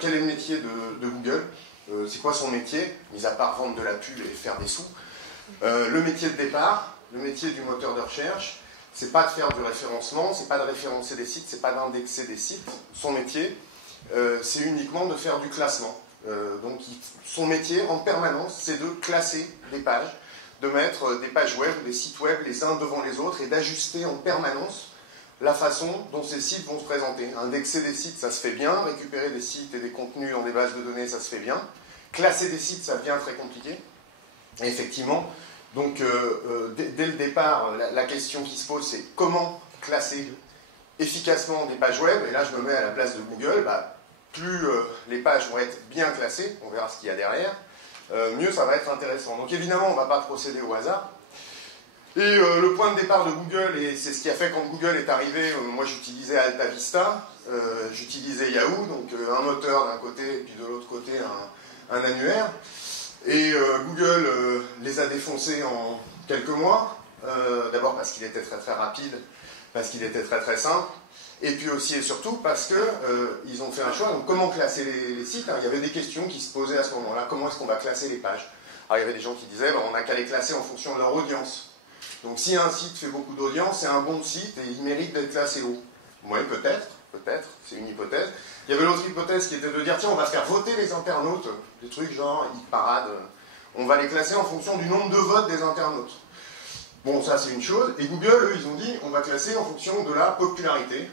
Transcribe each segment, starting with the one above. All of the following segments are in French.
quel est le métier de Google? C'est quoi son métier, mis à part vendre de la pub et faire des sous? Le métier de départ, le métier du moteur de recherche, c'est pas de faire du référencement, c'est pas de référencer des sites, c'est pas d'indexer des sites. Son métier, c'est uniquement de faire du classement. Donc son métier en permanence, c'est de classer des pages, de mettre des pages web, des sites web les uns devant les autres et d'ajuster en permanence la façon dont ces sites vont se présenter. Indexer des sites, ça se fait bien. Récupérer des sites et des contenus dans des bases de données, ça se fait bien. Classer des sites, ça devient très compliqué. Et effectivement, donc dès le départ, la question qui se pose, c'est comment classer efficacement des pages web. Et là, je me mets à la place de Google. Plus les pages vont être bien classées, on verra ce qu'il y a derrière, mieux ça va être intéressant. Donc évidemment, on ne va pas procéder au hasard. Et le point de départ de Google, et c'est ce qui a fait quand Google est arrivé, moi j'utilisais Alta Vista, j'utilisais Yahoo, donc un moteur d'un côté et puis de l'autre côté un annuaire. Et Google les a défoncés en quelques mois, d'abord parce qu'il était très très rapide, parce qu'il était très très simple, et puis aussi et surtout parce qu'ils ont fait un choix. Donc comment classer les sites, hein? Il y avait des questions qui se posaient à ce moment-là, comment est-ce qu'on va classer les pages? Alors il y avait des gens qui disaient, on n'a qu'à les classer en fonction de leur audience. Donc si un site fait beaucoup d'audience, c'est un bon site et il mérite d'être classé haut. Oui, peut-être, c'est une hypothèse. Il y avait l'autre hypothèse qui était de dire, tiens, on va faire voter les internautes, des trucs genre Hitparade, on va les classer en fonction du nombre de votes des internautes. Bon, ça c'est une chose, et Google, eux, ils ont dit, on va classer en fonction de la popularité,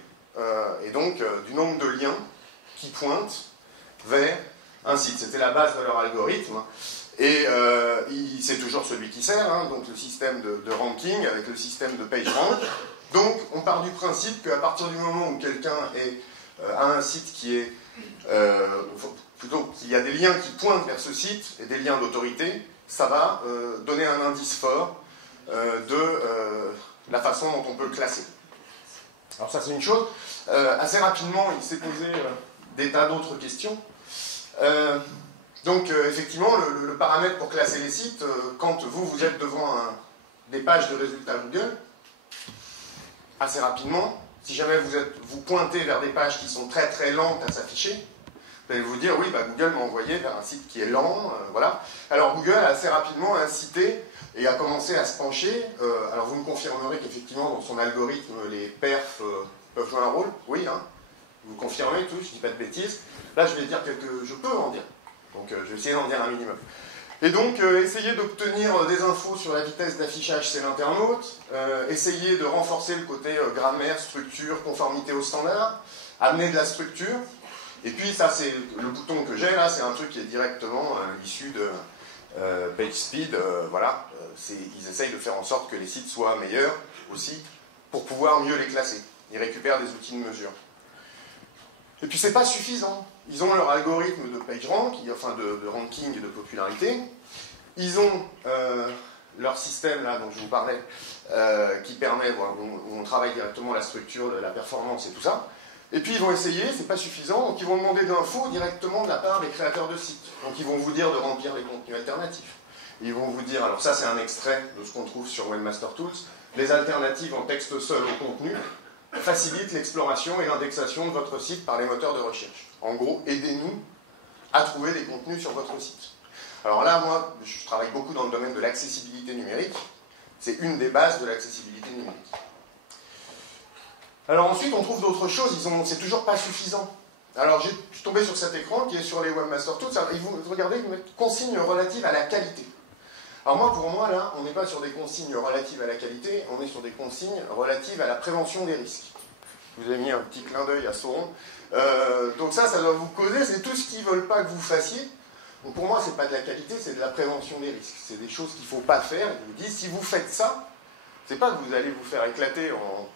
et donc du nombre de liens qui pointent vers un site. C'était la base de leur algorithme. Et c'est toujours celui qui sert, hein, donc le système de ranking avec le système de PageRank. Donc on part du principe qu'à partir du moment où quelqu'un a un site qui est, plutôt qu'il y a des liens qui pointent vers ce site et des liens d'autorité, ça va donner un indice fort de la façon dont on peut le classer. Alors ça c'est une chose. Assez rapidement, il s'est posé des tas d'autres questions. Donc effectivement, le paramètre pour classer les sites, quand vous êtes devant des pages de résultats Google, assez rapidement, si jamais vous pointez vers des pages qui sont très très lentes à s'afficher, vous allez vous dire, oui, Google m'a envoyé vers un site qui est lent, voilà. Alors Google a assez rapidement incité et a commencé à se pencher, alors vous me confirmerez qu'effectivement dans son algorithme, les perfs peuvent jouer un rôle, oui, hein, vous confirmez tous, je ne dis pas de bêtises, là je vais dire je peux en dire. Donc je vais essayer d'en dire un minimum. Et donc essayer d'obtenir des infos sur la vitesse d'affichage, c'est l'internaute. Essayer de renforcer le côté grammaire, structure, conformité au standard. Amener de la structure. Et puis ça c'est le bouton que j'ai là, c'est un truc qui est directement issu de PageSpeed. Voilà, ils essayent de faire en sorte que les sites soient meilleurs aussi pour pouvoir mieux les classer. Ils récupèrent des outils de mesure. Et puis c'est pas suffisant. Ils ont leur algorithme de PageRank, enfin de ranking et de popularité. Ils ont leur système là dont je vous parlais, qui permet, où on travaille directement la structure, la performance et tout ça. Et puis ils vont essayer, c'est pas suffisant, donc ils vont demander de l'info directement de la part des créateurs de sites. Donc ils vont vous dire de remplir les contenus alternatifs. Ils vont vous dire, alors ça c'est un extrait de ce qu'on trouve sur Webmaster Tools, les alternatives en texte seul au contenu facilitent l'exploration et l'indexation de votre site par les moteurs de recherche. En gros, aidez-nous à trouver des contenus sur votre site. Alors là, moi, je travaille beaucoup dans le domaine de l'accessibilité numérique. C'est une des bases de l'accessibilité numérique. Alors ensuite, on trouve d'autres choses. C'est toujours pas suffisant. Alors, je suis tombé sur cet écran qui est sur les Webmaster Tools. Et vous regardez, ils mettent consignes relatives à la qualité. Alors pour moi, là, on n'est pas sur des consignes relatives à la qualité, on est sur des consignes relatives à la prévention des risques. Je vous ai mis un petit clin d'œil à Sauron. Donc ça doit vous causer, c'est tout ce qu'ils ne veulent pas que vous fassiez. Donc pour moi, ce n'est pas de la qualité, c'est de la prévention des risques. C'est des choses qu'il ne faut pas faire. Ils vous disent, si vous faites ça, c'est pas que vous allez vous faire éclater,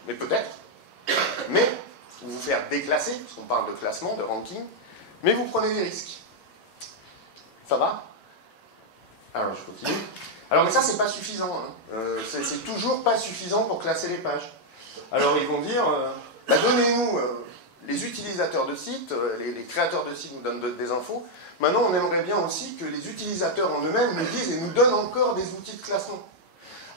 mais peut-être, mais vous faire déclasser, parce qu'on parle de classement, de ranking, mais vous prenez des risques. Ça va ? Alors je continue. Alors mais ça c'est pas suffisant, hein. C'est toujours pas suffisant pour classer les pages. Alors ils vont dire, donnez-nous les utilisateurs de sites, les créateurs de sites nous donnent des infos. Maintenant on aimerait bien aussi que les utilisateurs en eux-mêmes nous disent et nous donnent encore des outils de classement.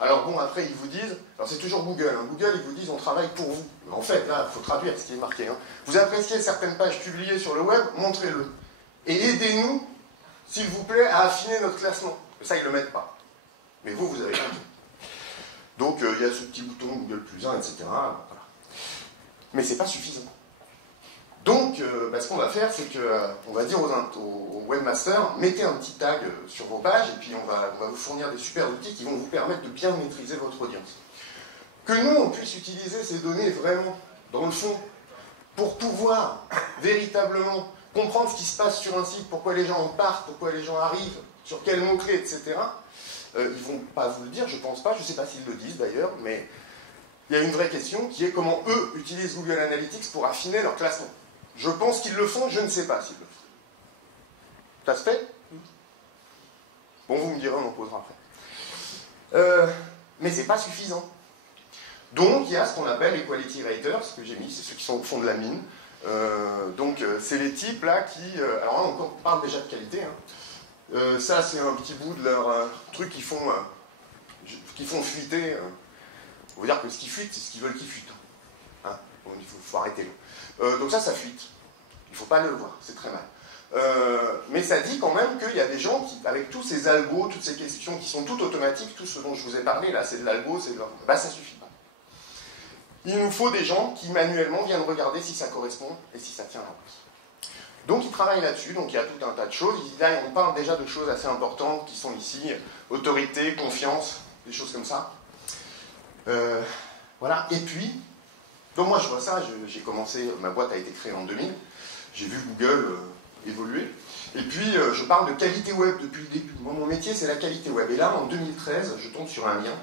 Alors bon, après, ils vous disent, alors c'est toujours Google, hein. Google, ils vous disent, on travaille pour vous. Mais en fait, là, il faut traduire ce qui est marqué. Hein. Vous appréciez certaines pages publiées sur le web, montrez-le. Et aidez-nous, s'il vous plaît, à affiner notre classement. Ça, ils ne le mettent pas. Mais vous, vous avez compris. Donc, il y a ce petit bouton Google +1, etc. Voilà. Mais c'est pas suffisant. Donc, ce qu'on va faire, c'est qu'on va dire aux webmasters, mettez un petit tag sur vos pages, et puis on va vous fournir des super outils qui vont vous permettre de bien maîtriser votre audience. Que nous, on puisse utiliser ces données vraiment, dans le fond, pour pouvoir véritablement comprendre ce qui se passe sur un site, pourquoi les gens en partent, pourquoi les gens arrivent, sur quels mots-clés, etc. Ils ne vont pas vous le dire, je ne pense pas, je ne sais pas s'ils le disent d'ailleurs, mais il y a une vraie question qui est comment eux utilisent Google Analytics pour affiner leur classement. Je pense qu'ils le font, je ne sais pas s'ils le font. Ça se fait? Bon, vous me direz, on en posera après. Mais c'est pas suffisant. Donc, il y a ce qu'on appelle les quality raters, ce que j'ai mis, c'est ceux qui sont au fond de la mine. C'est les types là qui... alors là, on parle déjà de qualité. Hein. Ça, c'est un petit bout de leur truc qui font fuiter. On va dire que ce qui fuite, c'est ce qu'ils veulent qu'il fuite. Hein. Bon, il faut arrêter là. Donc ça fuite. Il ne faut pas le voir, c'est très mal. Mais ça dit quand même qu'il y a des gens qui, avec tous ces algos, toutes ces questions qui sont toutes automatiques, tout ce dont je vous ai parlé, là, c'est de l'algo, c'est de leur... ça suffit pas. Il nous faut des gens qui manuellement viennent regarder si ça correspond et si ça tient la route. Donc ils travaillent là-dessus, donc il y a tout un tas de choses. Là, on parle déjà de choses assez importantes qui sont ici, autorité, confiance, des choses comme ça. Voilà, et puis... Donc moi je vois ça, j'ai commencé, ma boîte a été créée en 2000, j'ai vu Google évoluer, et puis je parle de qualité web depuis le début. Moi, mon métier c'est la qualité web, et là en 2013, je tombe sur un lien,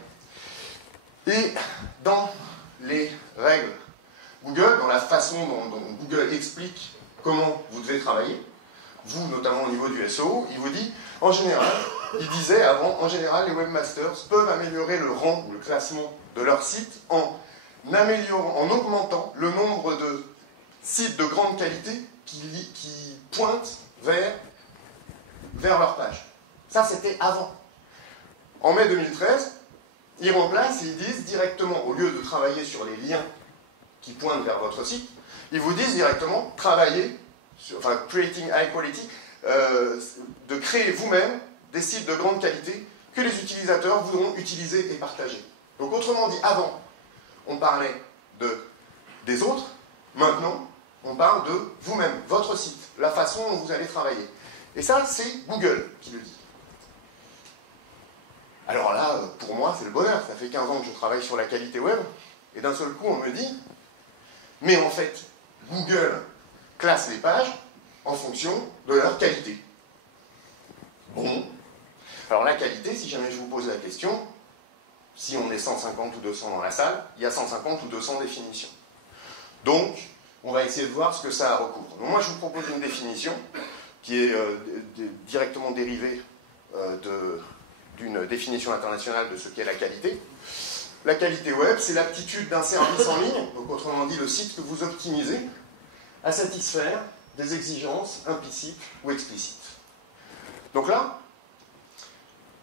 et dans les règles Google, dans la façon dont Google explique comment vous devez travailler, vous notamment au niveau du SEO, il vous dit, en général, il disait avant, en général les webmasters peuvent améliorer le rang ou le classement de leur site en augmentant le nombre de sites de grande qualité qui pointent vers leur page. Ça, c'était avant. En mai 2013, ils remplacent et ils disent directement, au lieu de travailler sur les liens qui pointent vers votre site, ils vous disent directement, travaillez, creating high quality, de créer vous-même des sites de grande qualité que les utilisateurs voudront utiliser et partager. Donc, autrement dit, avant, on parlait des autres, maintenant, on parle de vous-même, votre site, la façon dont vous allez travailler. Et ça, c'est Google qui le dit. Alors là, pour moi, c'est le bonheur. Ça fait 15 ans que je travaille sur la qualité web, et d'un seul coup, on me dit, mais en fait, Google classe les pages en fonction de leur qualité. Bon. Alors la qualité, si jamais je vous pose la question, si on est 150 ou 200 dans la salle, il y a 150 ou 200 définitions. Donc, on va essayer de voir ce que ça recouvre. Donc moi, je vous propose une définition qui est directement dérivée d'une définition internationale de ce qu'est la qualité. La qualité web, c'est l'aptitude d'un service en ligne, donc autrement dit le site que vous optimisez, à satisfaire des exigences implicites ou explicites. Donc là,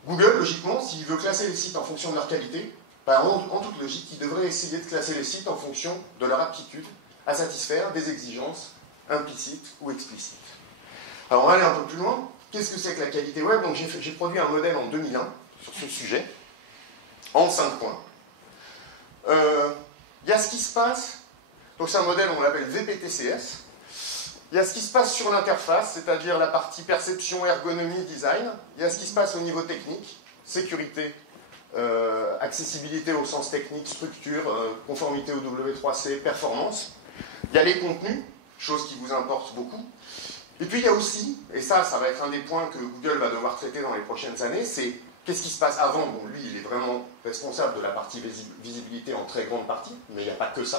Google, logiquement, s'il veut classer les sites en fonction de leur qualité, en toute logique, il devrait essayer de classer les sites en fonction de leur aptitude à satisfaire des exigences implicites ou explicites. Alors on va aller un peu plus loin. Qu'est-ce que c'est que la qualité web? Donc j'ai produit un modèle en 2001 sur ce sujet, en 5 points. Il y a ce qui se passe, donc c'est un modèle, on l'appelle VPTCS. Il y a ce qui se passe sur l'interface, c'est-à-dire la partie perception, ergonomie, design. Il y a ce qui se passe au niveau technique, sécurité, accessibilité au sens technique, structure, conformité au W3C, performance. Il y a les contenus, chose qui vous importe beaucoup. Et puis il y a aussi, et ça va être un des points que Google va devoir traiter dans les prochaines années, c'est qu'est-ce qui se passe avant. Bon, lui, il est vraiment responsable de la partie visibilité en très grande partie, mais il n'y a pas que ça.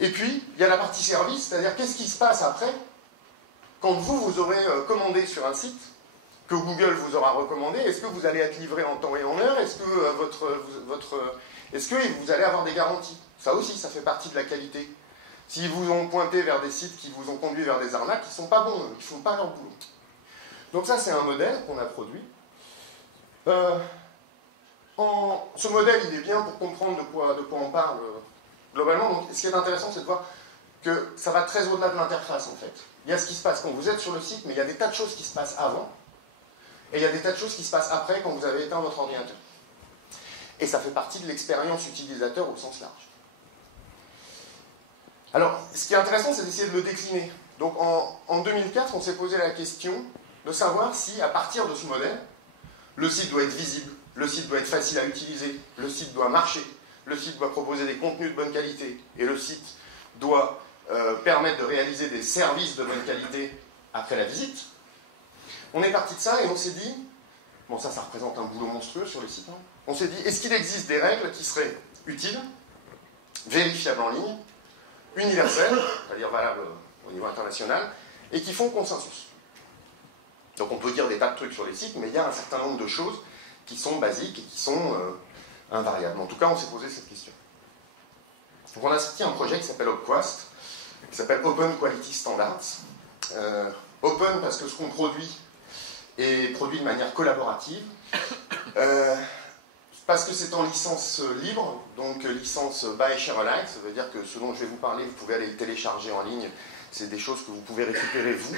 Et puis, il y a la partie service, c'est-à-dire qu'est-ce qui se passe après, quand vous aurez commandé sur un site, que Google vous aura recommandé, est-ce que vous allez être livré en temps et en heure, est-ce que vous allez avoir des garanties? Ça aussi, ça fait partie de la qualité. S'ils vous ont pointé vers des sites qui vous ont conduit vers des arnaques, ils ne sont pas bons, ils ne font pas leur boulot. Donc ça, c'est un modèle qu'on a produit. ce modèle, il est bien pour comprendre de quoi on parle globalement. Donc, ce qui est intéressant, c'est de voir que ça va très au-delà de l'interface, en fait. Il y a ce qui se passe quand vous êtes sur le site, mais il y a des tas de choses qui se passent avant, et il y a des tas de choses qui se passent après quand vous avez éteint votre ordinateur. Et ça fait partie de l'expérience utilisateur au sens large. Alors, ce qui est intéressant, c'est d'essayer de le décliner. Donc, en 2004, on s'est posé la question de savoir si, à partir de ce modèle, le site doit être visible, le site doit être facile à utiliser, le site doit marcher, le site doit proposer des contenus de bonne qualité, et le site doit permettre de réaliser des services de bonne qualité après la visite. On est parti de ça et on s'est dit, bon ça représente un boulot monstrueux sur les sites, hein. On s'est dit, est-ce qu'il existe des règles qui seraient utiles, vérifiables en ligne, universelles, c'est-à-dire valables au niveau international, et qui font consensus. Donc on peut dire des tas de trucs sur les sites, mais il y a un certain nombre de choses qui sont basiques et qui sont invariables. En tout cas, on s'est posé cette question. Donc on a sorti un projet qui s'appelle OPQuast, qui s'appelle Open Quality Standards. Open parce que ce qu'on produit est produit de manière collaborative, parce que c'est en licence libre, donc licence buy share alike, ça veut dire que ce dont je vais vous parler, vous pouvez aller le télécharger en ligne, c'est des choses que vous pouvez récupérer vous.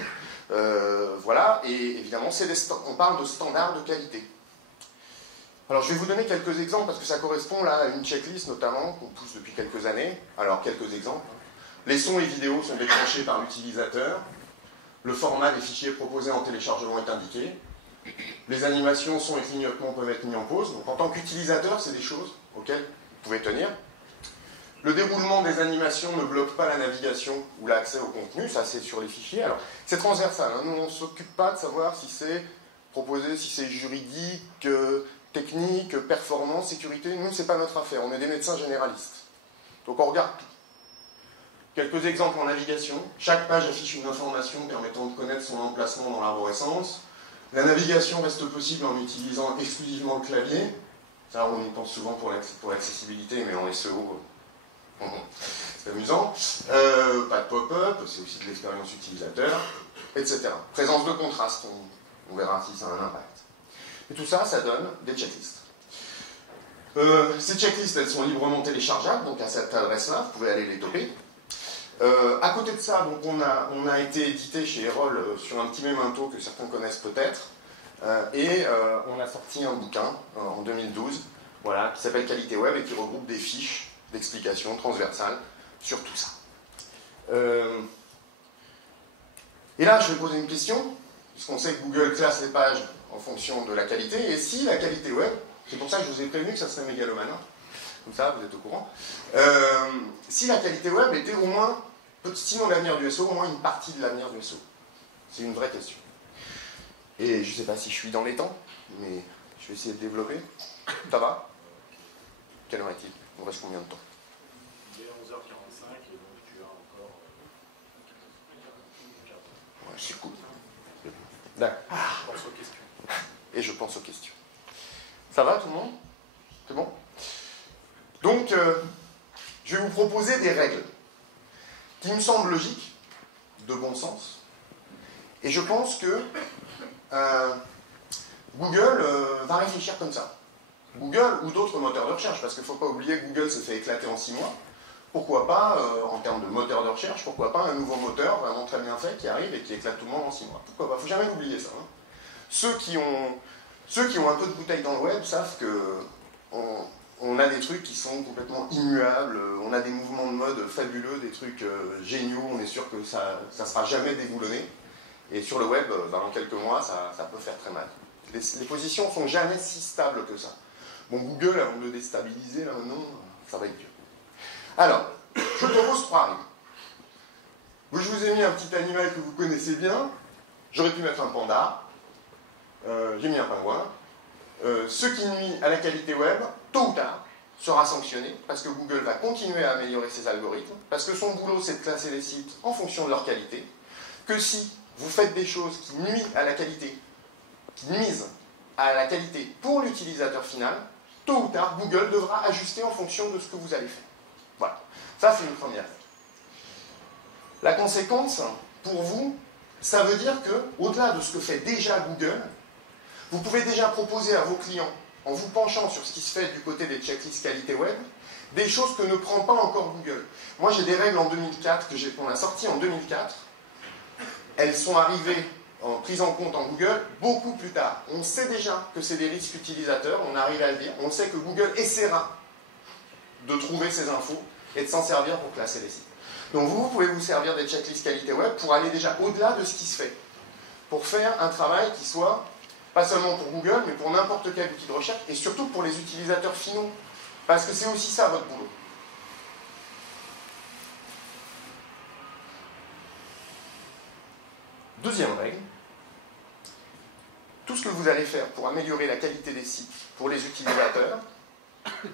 Voilà, et évidemment, on parle de standards de qualité. Alors, je vais vous donner quelques exemples, parce que ça correspond là à une checklist, notamment, qu'on pousse depuis quelques années. Alors, quelques exemples. Les sons et vidéos sont déclenchés par l'utilisateur. Le format des fichiers proposés en téléchargement est indiqué. Les animations, sons et clignotements peuvent être mis en pause. Donc, en tant qu'utilisateur, c'est des choses auxquelles vous pouvez tenir. Le déroulement des animations ne bloque pas la navigation ou l'accès au contenu, ça c'est sur les fichiers. Alors, c'est transversal, hein. Nous on ne s'occupe pas de savoir si c'est proposé, si c'est juridique, technique, performance, sécurité. Nous, c'est pas notre affaire, on est des médecins généralistes. Donc on regarde tout. Quelques exemples en navigation. Chaque page affiche une information permettant de connaître son emplacement dans l'arborescence. La navigation reste possible en utilisant exclusivement le clavier. Ça, on y pense souvent pour l'accessibilité, mais en SEO... c'est amusant. Pas de pop-up, c'est aussi de l'expérience utilisateur, etc. Présence de contraste, on verra si ça a un impact. Et tout ça, ça donne des checklists. Ces checklists, elles sont librement téléchargeables, donc à cette adresse-là, vous pouvez aller les toper. À côté de ça, donc on a été édité chez Erol sur un petit memento que certains connaissent peut-être, et on a sorti un bouquin en 2012, voilà, qui s'appelle Qualité Web et qui regroupe des fiches d'explications transversales sur tout ça. Et là, je vais poser une question, puisqu'on sait que Google classe les pages en fonction de la qualité, et si la qualité web, c'est pour ça que je vous ai prévenu que ça serait mégalomane, comme ça, vous êtes au courant, si la qualité web était au moins, sinon l'avenir du SEO, au moins une partie de l'avenir du SEO. C'est une vraie question. Et je ne sais pas si je suis dans les temps, mais je vais essayer de développer. Ça va? Quelle heure est-il? On reste combien de temps? Il est 11h45 et donc tu as encore... Ouais, c'est cool. D'accord. Je pense aux questions. Et je pense aux questions. Ça va tout le monde? C'est bon? Donc, je vais vous proposer des règles qui me semblent logiques, de bon sens, et je pense que Google va réfléchir comme ça. Google ou d'autres moteurs de recherche, parce qu'il ne faut pas oublier que Google s'est fait éclater en 6 mois. Pourquoi pas, en termes de moteur de recherche, pourquoi pas un nouveau moteur vraiment très bien fait qui arrive et qui éclate tout le monde en 6 mois? Pourquoi pas? Il ne faut jamais oublier ça. Hein. Ceux qui ont un peu de bouteille dans le web savent qu'on a des trucs qui sont complètement immuables, on a des mouvements de mode fabuleux, des trucs géniaux, on est sûr que ça ne sera jamais déboulonné. Et sur le web, dans quelques mois, ça peut faire très mal. Les positions ne sont jamais si stables que ça. Bon, Google, avant de le déstabiliser, là maintenant, ça va être dur. Alors, je propose 3 règles. Je vous ai mis un petit animal que vous connaissez bien. J'aurais pu mettre un panda. J'ai mis un pingouin. Ce qui nuit à la qualité web, tôt ou tard, sera sanctionné, parce que Google va continuer à améliorer ses algorithmes, parce que son boulot, c'est de classer les sites en fonction de leur qualité, que si vous faites des choses qui nuisent à la qualité, pour l'utilisateur final, tôt ou tard, Google devra ajuster en fonction de ce que vous allez faire. Voilà. Ça, c'est une première règle. La conséquence, pour vous, ça veut dire que, au-delà de ce que fait déjà Google, vous pouvez déjà proposer à vos clients en vous penchant sur ce qui se fait du côté des checklists qualité web, des choses que ne prend pas encore Google. Moi, j'ai des règles en 2004 qu'on a sorties en 2004. Elles sont arrivées prises en compte en Google beaucoup plus tard. On sait déjà que c'est des risques utilisateurs, on arrive à le dire. On sait que Google essaiera de trouver ces infos et de s'en servir pour classer les sites. Donc vous pouvez vous servir des checklists qualité web pour aller déjà au-delà de ce qui se fait. Pour faire un travail qui soit pas seulement pour Google, mais pour n'importe quel outil de recherche, et surtout pour les utilisateurs finaux. Parce que c'est aussi ça votre boulot. Deuxième règle, tout ce que vous allez faire pour améliorer la qualité des sites pour les utilisateurs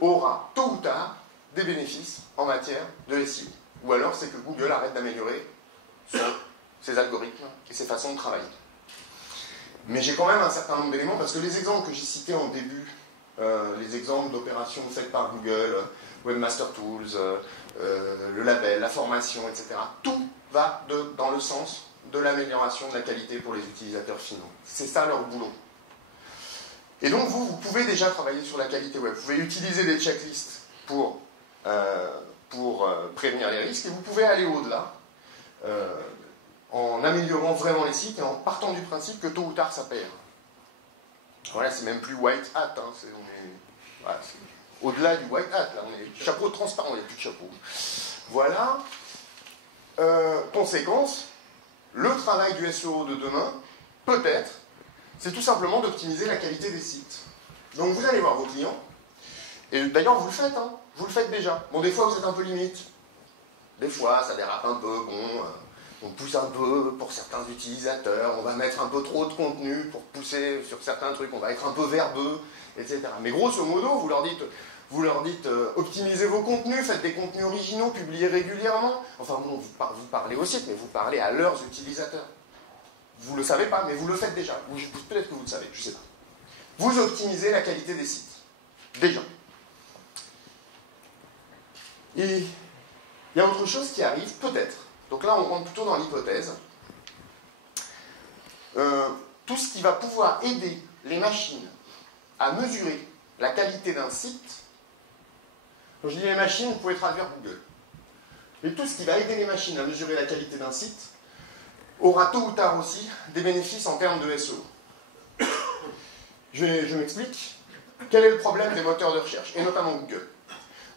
aura tôt ou tard des bénéfices en matière de SEO. Ou alors c'est que Google arrête d'améliorer ses algorithmes et ses façons de travailler. Mais j'ai quand même un certain nombre d'éléments, parce que les exemples que j'ai cités en début, les exemples d'opérations faites par Google, Webmaster Tools, le label, la formation, etc., tout va dans le sens de l'amélioration de la qualité pour les utilisateurs finaux. C'est ça leur boulot. Et donc vous pouvez déjà travailler sur la qualité web. Vous pouvez utiliser des checklists pour prévenir les risques, et vous pouvez aller au-delà en améliorant vraiment les sites et en partant du principe que tôt ou tard ça perd. Voilà, c'est même plus white hat, hein, voilà, au-delà du white hat, là, on est chapeau transparent, il n'y a plus de chapeau. Voilà. Conséquence, le travail du SEO de demain, peut-être, c'est tout simplement d'optimiser la qualité des sites. Donc vous allez voir vos clients, et d'ailleurs vous le faites, hein, vous le faites déjà. Bon, des fois vous êtes un peu limite, des fois ça dérape un peu, bon, on pousse un peu pour certains utilisateurs, on va mettre un peu trop de contenu pour pousser sur certains trucs, on va être un peu verbeux, etc. Mais grosso modo, vous leur dites optimisez vos contenus, faites des contenus originaux, publiez régulièrement. Enfin bon, vous parlez au site, mais vous parlez à leurs utilisateurs. Vous ne le savez pas, mais vous le faites déjà. Peut-être que vous le savez, je ne sais pas. Vous optimisez la qualité des sites. Déjà. Et il y a autre chose qui arrive, peut-être. Donc là, on rentre plutôt dans l'hypothèse. Tout ce qui va pouvoir aider les machines à mesurer la qualité d'un site. Quand je dis les machines, vous pouvez traduire Google. Mais tout ce qui va aider les machines à mesurer la qualité d'un site aura tôt ou tard aussi des bénéfices en termes de SEO. Je m'explique. Quel est le problème des moteurs de recherche, et notamment Google?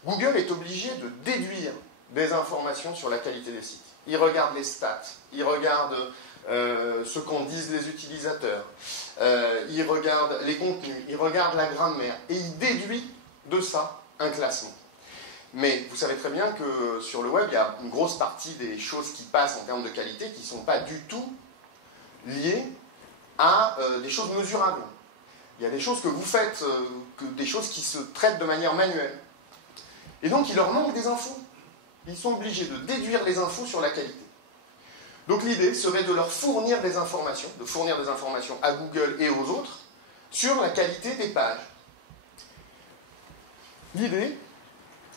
Google est obligé de déduire des informations sur la qualité des sites. Il regarde les stats, il regarde ce qu'en disent les utilisateurs, il regarde les contenus, il regarde la grammaire, et il déduit de ça un classement. Mais vous savez très bien que sur le web, il y a une grosse partie des choses qui passent en termes de qualité qui ne sont pas du tout liées à des choses mesurables. Il y a des choses que vous faites, des choses qui se traitent de manière manuelle. Et donc, il leur manque des infos. Ils sont obligés de déduire les infos sur la qualité. Donc l'idée serait de leur fournir des informations, à Google et aux autres, sur la qualité des pages. L'idée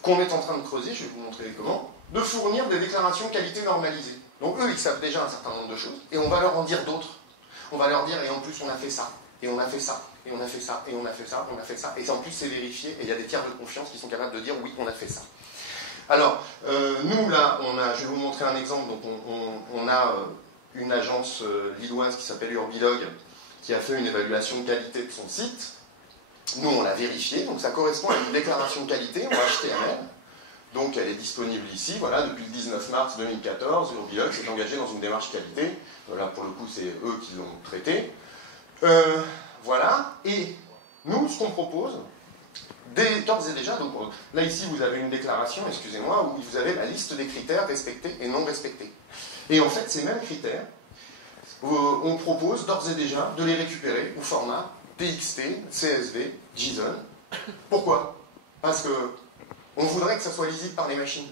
qu'on est en train de creuser, je vais vous montrer comment, de fournir des déclarations qualité normalisées. Donc eux, ils savent déjà un certain nombre de choses, et on va leur en dire d'autres. On va leur dire, et en plus on a fait ça, et on a fait ça, et on a fait ça, et on a fait ça, on a fait ça, et en plus c'est vérifié, et il y a des tiers de confiance qui sont capables de dire, oui, on a fait ça. Alors, nous, là, je vais vous montrer un exemple. Donc, on a une agence lilloise qui s'appelle Urbilog, qui a fait une évaluation de qualité de son site. Nous, on l'a vérifié, donc ça correspond à une déclaration de qualité en HTML. Donc, elle est disponible ici, voilà, depuis le 19 mars 2014. Urbilog s'est engagé dans une démarche qualité. Là, pour le coup, c'est eux qui l'ont traité. Voilà, et nous, ce qu'on propose, d'ores et déjà, donc là ici vous avez une déclaration, excusez-moi, où vous avez la liste des critères respectés et non respectés. Et en fait, ces mêmes critères, on propose d'ores et déjà de les récupérer au format TXT, CSV, JSON. Pourquoi? Parce qu'on voudrait que ça soit lisible par les machines.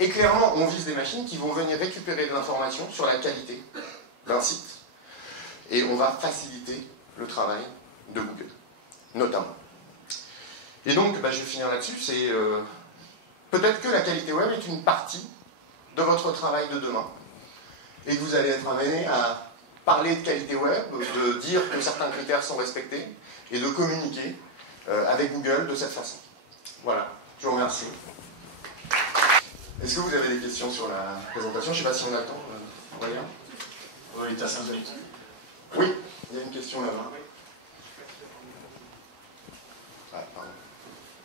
Et clairement, on vise des machines qui vont venir récupérer de l'information sur la qualité d'un site. Et on va faciliter le travail de Google, notamment. Et donc, je vais finir là-dessus, c'est peut-être que la qualité web est une partie de votre travail de demain. Et que vous allez être amené à parler de qualité web, de dire que certains critères sont respectés, et de communiquer avec Google de cette façon. Voilà, je vous remercie. Est-ce que vous avez des questions sur la présentation? Je ne sais pas si on a le temps. Aurélien? Oui, tu as 5 minutes. Oui, il y a une question là-bas. Ah, pardon.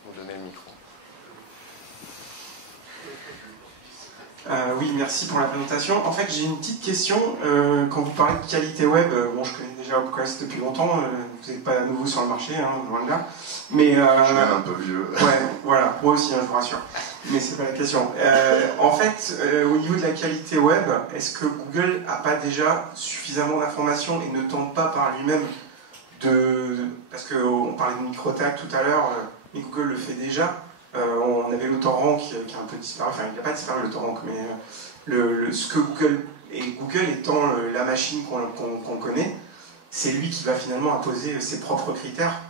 Vous donnez le micro. Oui, merci pour la présentation. En fait, j'ai une petite question. Quand vous parlez de qualité web, bon, je connais déjà WordPress depuis longtemps. Vous n'êtes pas à nouveau sur le marché, hein, loin de là. Mais, je suis même un peu vieux. Ouais, voilà, moi aussi, hein, je vous rassure. Mais c'est pas la question. En fait, au niveau de la qualité web, est-ce que Google n'a pas déjà suffisamment d'informations et ne tente pas par lui-même de... Parce qu'on parlait de micro-tag tout à l'heure, mais Google le fait déjà. On avait le torrent qui a un peu disparu, enfin il n'a pas disparu le torrent, mais ce que Google étant la machine qu'on connaît, c'est lui qui va finalement imposer ses propres critères.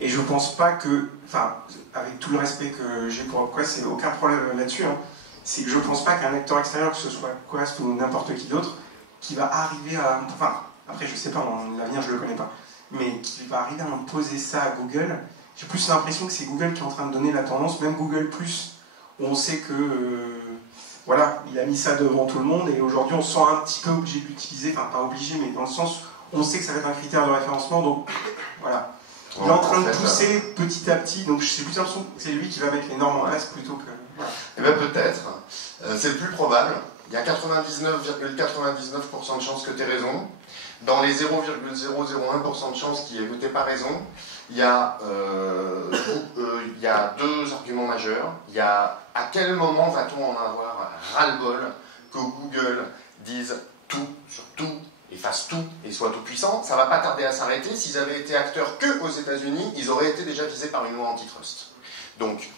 Et je pense pas que, enfin, avec tout le respect que j'ai pour WordPress, c'est aucun problème là-dessus, hein, c'est que je pense pas qu'un acteur extérieur, que ce soit Quest ou n'importe qui d'autre, qui va arriver à, enfin, après je sais pas, l'avenir je le connais pas, mais qui va arriver à imposer ça à Google. J'ai plus l'impression que c'est Google qui est en train de donner la tendance, même Google+, où on sait que, voilà, il a mis ça devant tout le monde, et aujourd'hui on se sent un petit peu obligé de l'utiliser, enfin pas obligé, mais dans le sens où on sait que ça va être un critère de référencement, donc voilà. Il est en train de pousser petit à petit, donc j'ai plus l'impression que c'est lui qui va mettre les normes en place plutôt que... Voilà. Eh bien peut-être, c'est le plus probable. Il y a 99,99% de chances que tu aies raison. Dans les 0,001% de chances que tu n'aies pas raison, il y a deux arguments majeurs. Il y a à quel moment va-t-on en avoir ras-le-bol que Google dise tout sur tout et fasse tout et soit tout puissant? Ça ne va pas tarder à s'arrêter. S'ils avaient été acteurs que aux États-Unis, ils auraient été déjà visés par une loi antitrust. Donc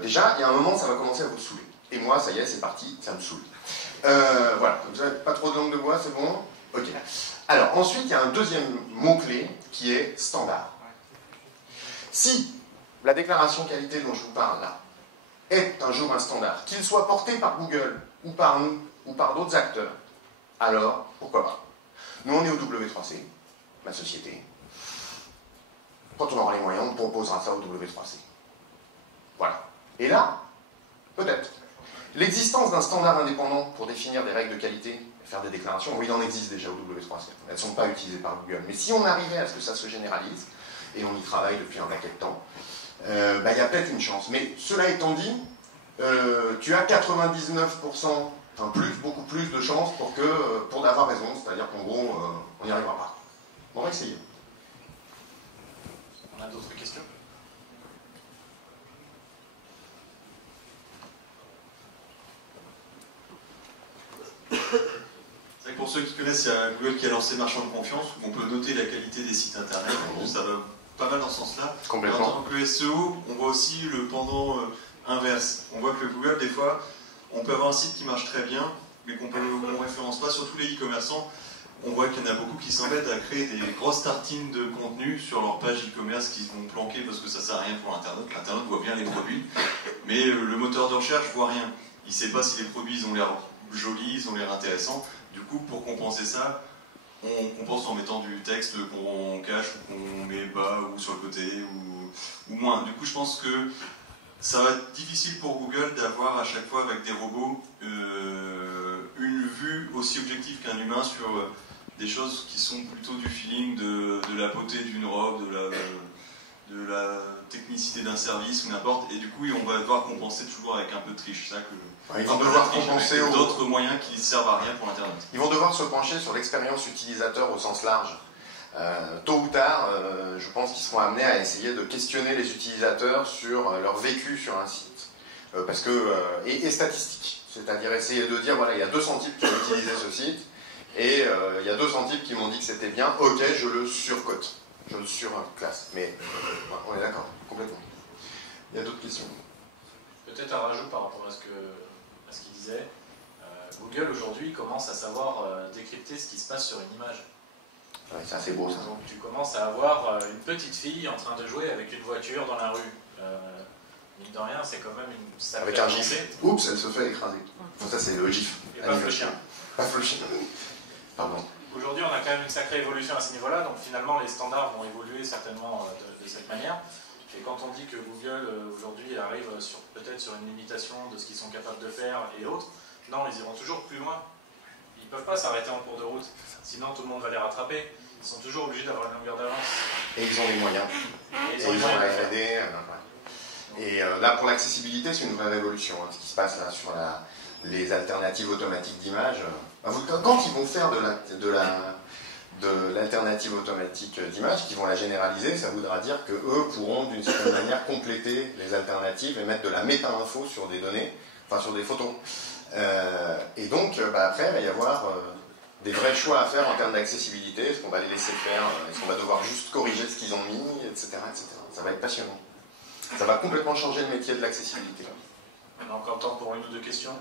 déjà, il y a un moment, ça va commencer à vous saouler. Et moi, ça y est, c'est parti, ça me saoule. Voilà, vous n'avez pas trop de langue de bois, c'est bon? Ok. Alors ensuite, il y a un deuxième mot-clé qui est standard. Si la déclaration qualité dont je vous parle là est un jour un standard, qu'il soit porté par Google ou par nous ou par d'autres acteurs, alors pourquoi pas? Nous on est au W3C, ma société. Quand on aura les moyens, on proposera ça au W3C. Voilà. Et là, peut-être. L'existence d'un standard indépendant pour définir des règles de qualité et faire des déclarations, oui, il en existe déjà au W3C. Elles ne sont pas utilisées par Google. Mais si on arrivait à ce que ça se généralise, et on y travaille depuis un paquet de temps, il y a peut-être une chance. Mais cela étant dit, tu as 99%, enfin plus, beaucoup plus de chances pour d'avoir raison, c'est-à-dire qu'en gros, on n'y arrivera pas. On va essayer. On a d'autres questions? C'est vrai que pour ceux qui connaissent, il y a Google qui a lancé Marchand de confiance, où on peut noter la qualité des sites internet. Ça va pas mal dans ce sens-là. Complètement. En tant que SEO, on voit aussi le pendant inverse. On voit que Google, des fois, on peut avoir un site qui marche très bien, mais qu'on ne référence pas, surtout les e-commerçants. On voit qu'il y en a beaucoup qui s'embêtent à créer des grosses tartines de contenu sur leur page e-commerce qu'ils vont planquer parce que ça ne sert à rien pour l'Internet. L'Internet voit bien les produits, mais le moteur de recherche ne voit rien. Il ne sait pas si les produits ils ont l'air jolis, ils ont l'air intéressants. Du coup, pour compenser ça, on compense en mettant du texte qu'on cache ou qu'on met bas ou sur le côté ou moins. Du coup, je pense que ça va être difficile pour Google d'avoir à chaque fois avec des robots une vue aussi objective qu'un humain sur des choses qui sont plutôt du feeling, de la beauté d'une robe, de la technicité d'un service ou n'importe. Et du coup, on va devoir compenser toujours avec un peu de triche. C'est ça que ils vont devoir compenser d'autres moyens qui ne servent à rien pour Internet. Ils vont devoir se pencher sur l'expérience utilisateur au sens large. Tôt ou tard, je pense qu'ils seront amenés à essayer de questionner les utilisateurs sur leur vécu sur un site. Et statistiques. C'est-à-dire essayer de dire, voilà, il y a 200 types qui ont utilisé ce site, et il y a 200 types qui m'ont dit que c'était bien, ok, je le surcote. Je le surclasse. Mais on est d'accord, complètement. Il y a d'autres questions? Peut-être un rajout par rapport à ce qu'il disait. Google aujourd'hui commence à savoir décrypter ce qui se passe sur une image. Ouais, c'est assez beau ça. Donc tu commences à avoir une petite fille en train de jouer avec une voiture dans la rue. Mine de rien, c'est quand même une sacrée avec un avancée. gif. Oups, elle se fait écraser. Donc ça c'est le gif. Et paf le chien. Paf le chien. Pardon. Aujourd'hui, on a quand même une sacrée évolution à ce niveau-là, donc finalement les standards vont évoluer certainement de cette manière. Et quand on dit que Google aujourd'hui arrive peut-être sur une limitation de ce qu'ils sont capables de faire et autres, non, ils iront toujours plus loin. Ils ne peuvent pas s'arrêter en cours de route, sinon tout le monde va les rattraper. Ils sont toujours obligés d'avoir une longueur d'avance. Et ils ont les moyens. Et Ils ont la R&D. Et là, pour l'accessibilité, c'est une vraie révolution. Hein, ce qui se passe là sur les alternatives automatiques d'image. Quand ils vont faire de l'alternative automatique d'image, qu'ils vont la généraliser, ça voudra dire qu'eux pourront d'une certaine manière compléter les alternatives et mettre de la méta-info sur des données, enfin sur des photos. Et donc, après, il va y avoir des vrais choix à faire en termes d'accessibilité. Est-ce qu'on va les laisser faire? Est-ce qu'on va devoir juste corriger ce qu'ils ont mis, etc., etc. Ça va être passionnant. Ça va complètement changer le métier de l'accessibilité. On a encore le temps pour une ou deux questions.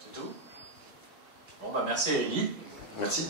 C'est tout? Bon, bah merci Élie. Merci.